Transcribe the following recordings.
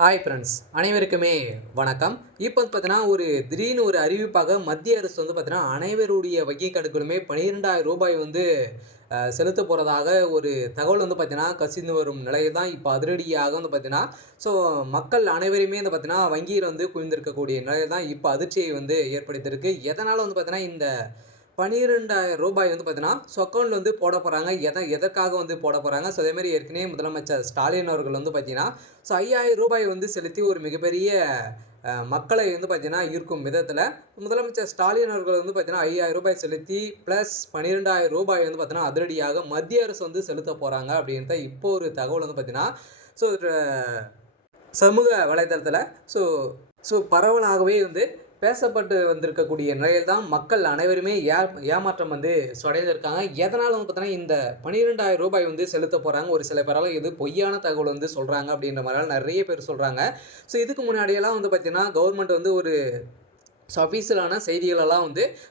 Hi friends, அனைவருக்குமே வணக்கம். இப்போ பார்த்தீங்கன்னா திடீர்னு ஒரு அறிவிப்பாக மத்திய அரசு பார்த்தீங்கன்னா அனைவருடைய வங்கி கணக்குகளுமே ரூ. 12,000 செலுத்த போகிறதாக ஒரு தகவல் பார்த்தீங்கன்னா கசிந்து வரும் நிலையில் தான் இப்போ அதிரடியாக பார்த்தீங்கன்னா ஸோ மக்கள் அனைவருமே பார்த்தீங்கன்னா வங்கியில் குவிந்திருக்கக்கூடிய நிலையில் தான் இப்போ அதிர்ச்சியை ஏற்படுத்தியிருக்கு. எதனால் பார்த்தீங்கன்னா இந்த ரூ. 12,000 பார்த்தீங்கன்னா அக்கௌண்ட்ல போட போறாங்க. எதற்காக போட போறாங்க. ஸோ அதேமாரி ஏற்கனவே முதலமைச்சர் ஸ்டாலின் அவர்கள் பார்த்தீங்கன்னா ஸோ ரூ. 5,000 செலுத்தி ஒரு மிகப்பெரிய மக்களை பார்த்தீங்கன்னா ஈர்க்கும் விதத்தில் முதலமைச்சர் ஸ்டாலின் அவர்கள் பார்த்தீங்கன்னா ரூ. 5,000 செலுத்தி ப்ளஸ் ரூ. 12,000 பார்த்தீங்கன்னா அதிரடியாக மத்திய அரசு செலுத்த போறாங்க அப்படின்றத இப்போ ஒரு தகவல் பார்த்தீங்கன்னா ஸோ சமூக வலைதளத்தில் ஸோ ஸோ பரவலாகவே பேசப்பட்டு வந்திருக்கக்கூடிய நிலையில் தான் மக்கள் அனைவருமே ஏமாற்றம் அடைந்திருக்காங்க. எதனால் பார்த்தீங்கன்னா இந்த ரூ. 12,000 செலுத்த போகிறாங்க. ஒரு சில பேரால் இது பொய்யான தகவல் சொல்கிறாங்க அப்படின்ற மாதிரிலாம் நிறைய பேர் சொல்கிறாங்க. ஸோ இதுக்கு முன்னாடியெல்லாம் பார்த்தீங்கன்னா கவர்மெண்ட் ஒரு அஃபீஷியலான செய்திகளெல்லாம்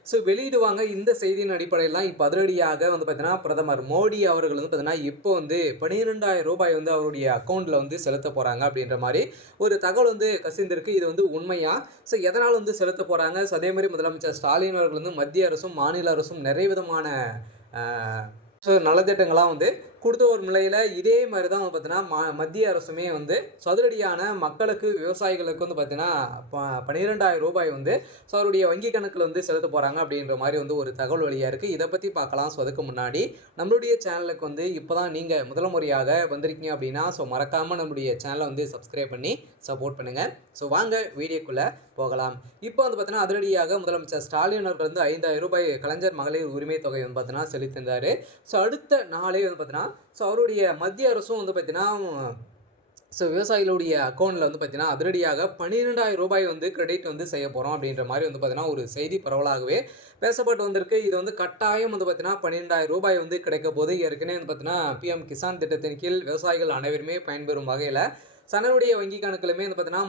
ஸோ வெளியிடுவாங்க. இந்த செய்தியின் அடிப்படையில் தான் இப்போ அதிரடியாக பார்த்தீங்கன்னா பிரதமர் மோடி அவர்கள் பார்த்தீங்கன்னா இப்போ ரூ. 12,000 அவருடைய அக்கௌண்ட்டில் செலுத்த போகிறாங்க அப்படின்ற மாதிரி ஒரு தகவல் கசிந்திருக்கு. இது உண்மையா? ஸோ எதனால் செலுத்த போகிறாங்க? ஸோ அதே மாதிரி முதலமைச்சர் ஸ்டாலின் அவர்கள் மத்திய அரசும் மாநில அரசும் நிறைய விதமான ஸோ நலத்திட்டங்களாம் கொடுத்த ஒரு நிலையில் இதே மாதிரி தான் பார்த்தீங்கன்னா மத்திய அரசுமே சதுரடியான மக்களுக்கு விவசாயிகளுக்கு பார்த்தீங்கன்னா ரூ. 12,000 ஸோ அவருடைய வங்கி கணக்கில் செலுத்த போகிறாங்க அப்படின்ற மாதிரி ஒரு தகவல் வழியாக இருக்குது. இதை பற்றி பார்க்கலாம். ஸோ அதுக்கு முன்னாடி நம்மளுடைய சேனலுக்கு இப்போ தான் நீங்கள் முதல் முறையாக வந்திருக்கீங்க அப்படின்னா ஸோ மறக்காமல் நம்மளுடைய சேனலை சப்ஸ்கிரைப் பண்ணி சப்போர்ட் பண்ணுங்கள். ஸோ வாங்க வீடியோக்குள்ளே போகலாம். இப்போ பார்த்தீங்கன்னா அதிரடியாக முதலமைச்சர் ஸ்டாலின் அவர்கள் ரூ. 5,000 கலைஞர் மகளிர் உரிமை தொகை பார்த்தீங்கன்னா செலுத்தியிருந்தார். ஸோ அடுத்த நாளே பார்த்தீங்கன்னா ஸோ அவருடைய மத்திய அரசும் பார்த்தீங்கன்னா ஸோ விவசாயிகளுடைய அக்கௌண்ட்டில் பார்த்தீங்கன்னா அதிரடியாக ரூ. 12,000 கிரெடிட் செய்ய போகிறோம் அப்படின்ற மாதிரி பார்த்தீங்கன்னா ஒரு செய்தி பரவலாகவே பேசப்பட்டு வந்திருக்கு. இது கட்டாயம் பார்த்தீங்கன்னா ரூ. 12,000 கிடைக்க போது ஏற்கனவே பார்த்தீங்கன்னா PM கிசான் திட்டத்தின் கீழ் விவசாயிகள் அனைவருமே பயன்பெறும் வகையில் சனருடைய வங்கி கணக்கிலுமே பார்த்தீங்கன்னா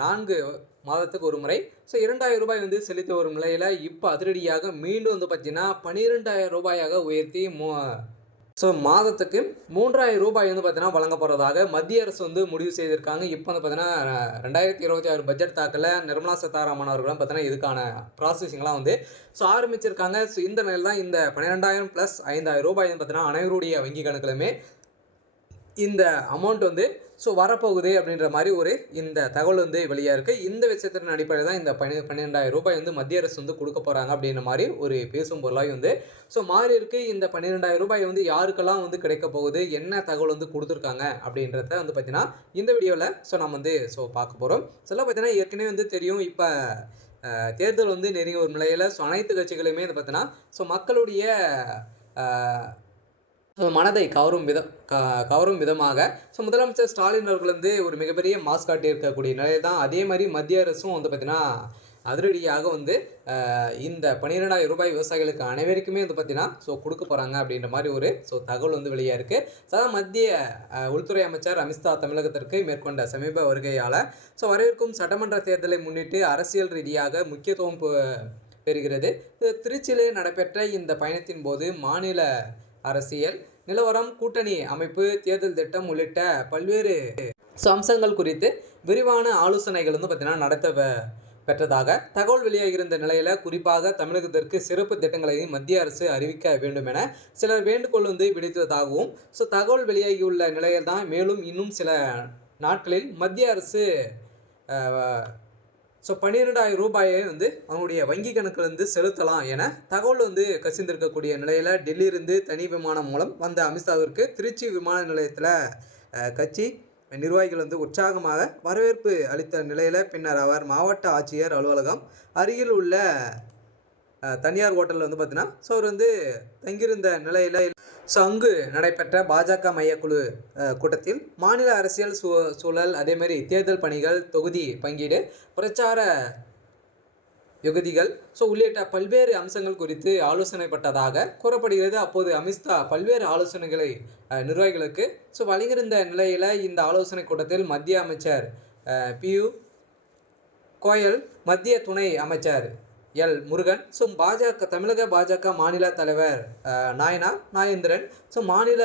4 மாதத்துக்கு ஒரு முறை ஸோ ரூ. 2,000 செலுத்தி வரும் நிலையில் இப்போ அதிரடியாக மீண்டும் பார்த்தீங்கன்னா ரூ. 12,000 உயர்த்தி ஸோ மாதத்துக்கு ரூ. 3,000 பார்த்தீங்கன்னா வழங்க போகிறதாக மத்திய அரசு முடிவு செய்திருக்காங்க. இப்போ பார்த்தீங்கன்னா 2026 பட்ஜெட் தாக்கல நிர்மலா சீதாராமன் அவர்களும் பார்த்தீங்கன்னா இதுக்கான ப்ராசஸிங்லாம் ஸோ ஆரம்பிச்சிருக்காங்க. ஸோ இந்த நிலையில் தான் இந்த 12,000 ப்ளஸ் ரூ. 5,000 பார்த்தீங்கன்னா அனைவருடைய வங்கி கணக்கிலுமே இந்த அமௌண்ட் ஸோ வரப்போகுது அப்படின்ற மாதிரி இந்த தகவல் வெளியாக இருக்குது. இந்த விஷயத்தின் அடிப்படையில் தான் இந்த ரூ. 12,000 மத்திய அரசு கொடுக்க போகிறாங்க அப்படின்ற மாதிரி பேசும் பொருளாக ஸோ மாறி இருக்குது. இந்த ரூ. 12,000 யாருக்கெல்லாம் கிடைக்க போகுது, என்ன தகவல் கொடுத்துருக்காங்க அப்படின்றத பார்த்தீங்கன்னா இந்த வீடியோவில் ஸோ நம்ம ஸோ பார்க்க போகிறோம். சில பார்த்தீங்கன்னா ஏற்கனவே தெரியும். இப்போ தேர்தல் நெருங்கி ஒரு நிலையில் ஸோ அனைத்து கட்சிகளுமே பார்த்தீங்கன்னா ஸோ மக்களுடைய மனதை கவரும் விதமாக ஸோ முதலமைச்சர் ஸ்டாலின் அவர்கள் ஒரு மிகப்பெரிய மாஸ் காட்டி இருக்கக்கூடிய நிலையில் தான் அதே மாதிரி மத்திய அரசும் பார்த்தீங்கன்னா அதிரடியாக இந்த ரூ. 12,000 விவசாயிகளுக்கு அனைவருக்குமே பார்த்தீங்கன்னா ஸோ கொடுக்க போகிறாங்க அப்படின்ற மாதிரி ஸோ தகவல் வெளியாக இருக்குது. ஸோ மத்திய உள்துறை அமைச்சர் அமித்ஷா தமிழகத்திற்கு மேற்கொண்ட சமீப வருகையால் ஸோ வரவிருக்கும் சட்டமன்ற தேர்தலை முன்னிட்டு அரசியல் ரீதியாக முக்கியத்துவம் பெறுகிறது. திருச்சியிலே நடைபெற்ற இந்த பயணத்தின் போது மாநில அரசியல் நிலவரம், கூட்டணி அமைப்பு, தேர்தல் திட்டம் உள்ளிட்ட பல்வேறு அம்சங்கள் குறித்து விரிவான ஆலோசனைகள் பார்த்தீங்கன்னா நடத்த பெற்றதாக தகவல் வெளியாகியிருந்த நிலையில் குறிப்பாக தமிழகத்திற்கு சிறப்பு திட்டங்களை மத்திய அரசு அறிவிக்க வேண்டும் என சிலர் வேண்டுகோள் விடுத்ததாகவும் ஸோ தகவல் வெளியாகியுள்ள நிலையில் தான் மேலும் இன்னும் சில நாட்களில் மத்திய அரசு ஸோ ரூ. 12,000 அவனுடைய வங்கி கணக்கிலிருந்து செலுத்தலாம் என தகவல் கசிந்திருக்கக்கூடிய நிலையில் டெல்லியிலிருந்து தனி விமானம் மூலம் வந்த அமித்ஷாவிற்கு திருச்சி விமான நிலையத்தில் கட்சி நிர்வாகிகள் உற்சாகமாக வரவேற்பு அளித்த நிலையில் பின்னர் அவர் மாவட்ட ஆட்சியர் அலுவலகம் அருகில் உள்ள தனியார் ஹோட்டலில் பார்த்தீங்கன்னா ஸோ அவர் தங்கியிருந்த நிலையில் ஸோ அங்கு நடைபெற்ற பாஜக மையக்குழு கூட்டத்தில் மாநில அரசியல் சூழல், அதேமாதிரி தேர்தல் பணிகள், தொகுதி பங்கீடு, பிரச்சார யுகதிகள் ஸோ உள்ளிட்ட பல்வேறு அம்சங்கள் குறித்து ஆலோசனைப்பட்டதாக கூறப்படுகிறது. அப்போது அமித்ஷா பல்வேறு ஆலோசனைகளை நிர்வாகிகளுக்கு ஸோ வழங்கியிருந்த நிலையில் இந்த ஆலோசனை கூட்டத்தில் மத்திய அமைச்சர் பியூ கோயல், மத்திய துணை அமைச்சர் எல். முருகன். ஸோ பாஜக தமிழக பாஜக மாநில தலைவர் நாயனார் நாகேந்திரன். ஸோ மாநில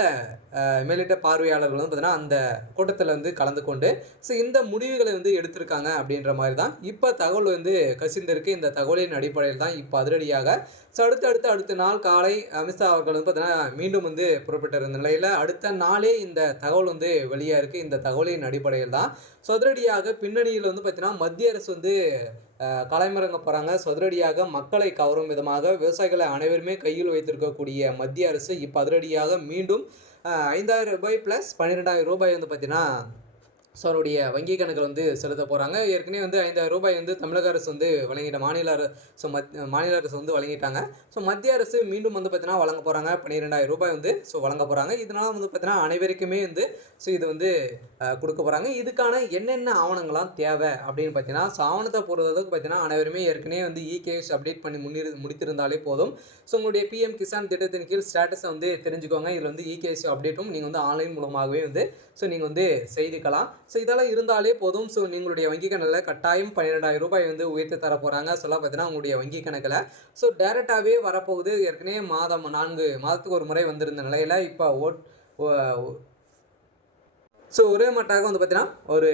மேலிட்ட பார்வையாளர்கள் வந்து பார்த்தீங்கன்னா, அந்த கூட்டத்தில வந்து கலந்து கொண்டு, ஸோ இந்த முடிவுகளை வந்து எடுத்திருக்காங்க அப்படின்ற மாரி தான் இப்ப தகவல் வந்து கசிந்திருக்கு. இந்த தகவலின் அடிப்படையில் தான் இப்ப அதிரடியாக ஸோ அடுத்த நாள் காலை அமித்ஷா அவர்கள் வந்து பார்த்தீங்கன்னா, மீண்டும் வந்து புறப்பட்டிருந்த நிலையில அடுத்த நாளே இந்த தகவல் வந்து வெளியா இருக்கு. இந்த தகவலின் அடிப்படையில் தான் ஸோ அதிரடியாக பின்னணியில வந்து பார்த்தீங்கன்னா, மத்திய அரசு வந்து களமிறங்க போறாங்க. ஸோ அதிரடியாக மக்களை கவரும் விதமாக விவசாயிகளை அனைவருமே கையில் வைத்திருக்கக்கூடிய மத்திய அரசு இப்ப அதிரடியாக மீண்டும் ரூ. 5,000 பிளஸ் ரூ. 12,000 வந்து பார்த்தீங்கன்னா, ஸோ அவருடைய வங்கி கணக்குல வந்து செலுத்த போறாங்க. ஏற்கனவே வந்து ரூ. 5,000 வந்து தமிழக அரசு வந்து வழங்கிட்ட மாநில அரசு வந்து வழங்கிட்டாங்க. ஸோ மத்திய அரசு மீண்டும் வந்து பார்த்தீங்கன்னா வழங்க போறாங்க. ரூ. 12,000 வந்து ஸோ வழங்க போறாங்க. இதனால வந்து பார்த்தீங்கன்னா அனைவருக்குமே வந்து ஸோ இது வந்து குடுக்க போறாங்க. இதுக்கான என்னென்ன ஆவணங்கள்லாம் தேவை அப்படின்னு பார்த்தீங்கன்னா, ஸோ ஆவணத்த பொறுத்தளவுக்கு பார்த்தீங்கன்னா, அனைவருமே ஏற்கனவே வந்து இகேஎஸ் அப்டேட் பண்ணி முடித்திருந்தாலே போதும். ஸோ உங்களுடைய பிஎம் கிசான் திட்டத்தின் கீழ் ஸ்டேட்டஸ வந்து தெரிஞ்சுக்கோங்க. இதுல வந்து இகேஎஸ் அப்டேட்டும் நீங்க வந்து ஆன்லைன் மூலமாகவே வந்து ஸோ நீங்க வந்து செய்துக்கலாம். ஸோ இதெல்லாம் இருந்தாலே போதும். ஸோ உங்களுடைய வங்கி கணக்குல கட்டாயம் ரூ. 12,000 வந்து உயர்த்தி தர போறாங்க. சொல்லப் பார்த்தீங்கன்னா, உங்களுடைய வங்கி கணக்குல ஸோ டைரக்டாவே வரப்போகுது. ஏற்கனவே 4 மாதத்துக்கு ஒரு முறை வந்திருந்த நிலையில இப்ப ஸோ ஒரே மட்டாக வந்து பார்த்தீங்கன்னா, ஒரு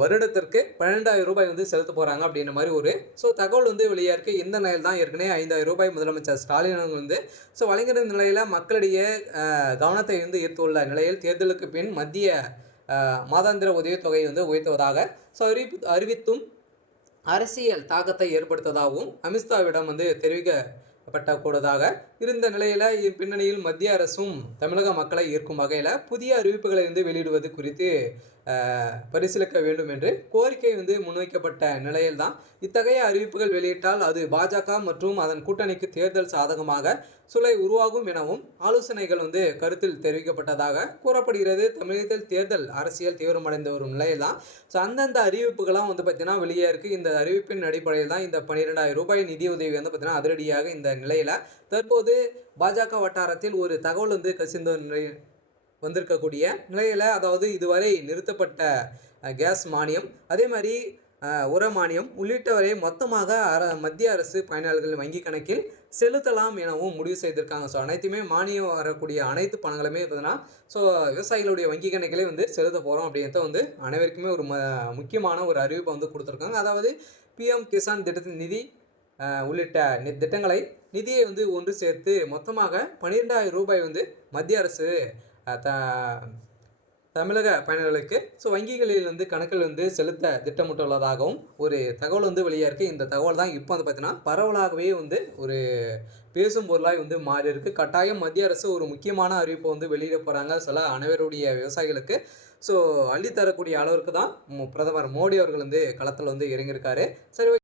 வருடத்திற்கு ரூ. 12,000 வந்து செலுத்த போறாங்க அப்படின்ற மாரி ஒரு ஸோ தகவல் வந்து வெளியா இருக்கு. இந்த நிலையில் தான் ஏற்கனவே ரூ. 5,000 முதலமைச்சர் ஸ்டாலின் அவர்கள் வந்து ஸோ வழங்கின நிலையில மக்களிடையே கவனத்தை வந்து ஈர்த்துள்ள நிலையில் தேர்தலுக்கு பின் மத்திய மாதாந்திர உதவித்தொகை வந்து உயர்த்துவதாக ஸோ அறிவித்தும் அரசியல் தாக்கத்தை ஏற்படுத்துவதாகவும் அமித்ஷாவிடம் வந்து தெரிவிக்கப்படக்கூடதாக இருந்த நிலையில பின்னணியில் மத்திய அரசும் தமிழக மக்களை ஈர்க்கும் வகையில புதிய அறிவிப்புகளை வந்து வெளியிடுவது குறித்து பரிசீலிக்க வேண்டும் என்று கோரிக்கை வந்து முன்வைக்கப்பட்ட நிலையில்தான் இத்தகைய அறிவிப்புகள் வெளியிட்டால் அது பாஜக மற்றும் அதன் கூட்டணிக்கு தேர்தல் சாதகமாக சூழலை உருவாகும் எனவும் ஆலோசனைகள் வந்து கருத்தில் தெரிவிக்கப்பட்டதாக கூறப்படுகிறது. தமிழகத்தில் தேர்தல் அரசியல் தீவிரமடைந்து வரும் நிலையில்தான் ஸோ அந்தந்த அறிவிப்புகள்லாம் வந்து பார்த்தீங்கன்னா வெளியே இருக்கு. இந்த அறிவிப்பின் அடிப்படையில் தான் இந்த ரூ. 12,000 நிதியுதவி வந்து பார்த்தீங்கன்னா அதிரடியாக இந்த நிலையில தற்போது பாஜக வட்டாரத்தில் ஒரு தகவல் வந்து கசிந்த வந்திருக்கக்கூடிய நிலையில, அதாவது இதுவரை நிறுத்தப்பட்ட கேஸ் மானியம், அதே மாதிரி உர மானியம் உள்ளிட்டவரை மொத்தமாக மத்திய அரசு பயனாளர்கள் வங்கி கணக்கில் செலுத்தலாம் எனவும் முடிவு செய்திருக்காங்க. ஸோ அனைத்துமே மானியம் வரக்கூடிய அனைத்து பணங்களுமே பார்த்தீங்கன்னா, ஸோ விவசாயிகளுடைய வங்கி கணக்கிலே வந்து செலுத்த போகிறோம் அப்படின்றத வந்து அனைவருக்குமே ஒரு முக்கியமான ஒரு அறிவிப்பை வந்து கொடுத்துருக்காங்க. அதாவது பிஎம் கிசான் திட்டத்தின் நிதி உள்ளிட்ட திட்டங்களை நிதியை வந்து ஒன்று சேர்த்து மொத்தமாக ரூ. 12,000 வந்து மத்திய அரசு த தமிழக பயனாளிகளுக்கு ஸோ வங்கிகளில் வந்து கணக்கில் வந்து செலுத்த திட்டமிட்டுள்ளதாகவும் ஒரு தகவல் வந்து வெளியாக இருக்குது. இந்த தகவல் தான் இப்போ வந்து பார்த்தீங்கன்னா பரவலாகவே வந்து ஒரு பேசும் பொருளாய் வந்து மாறி இருக்கு. கட்டாயம் மத்திய அரசு ஒரு முக்கியமான அறிவிப்பை வந்து வெளியிட போகிறாங்க. சில அனைவருடைய விவசாயிகளுக்கு ஸோ அள்ளித்தரக்கூடிய அளவிற்கு தான் பிரதமர் மோடி அவர்கள் வந்து களத்தில் வந்து இறங்கியிருக்காரு. சரி.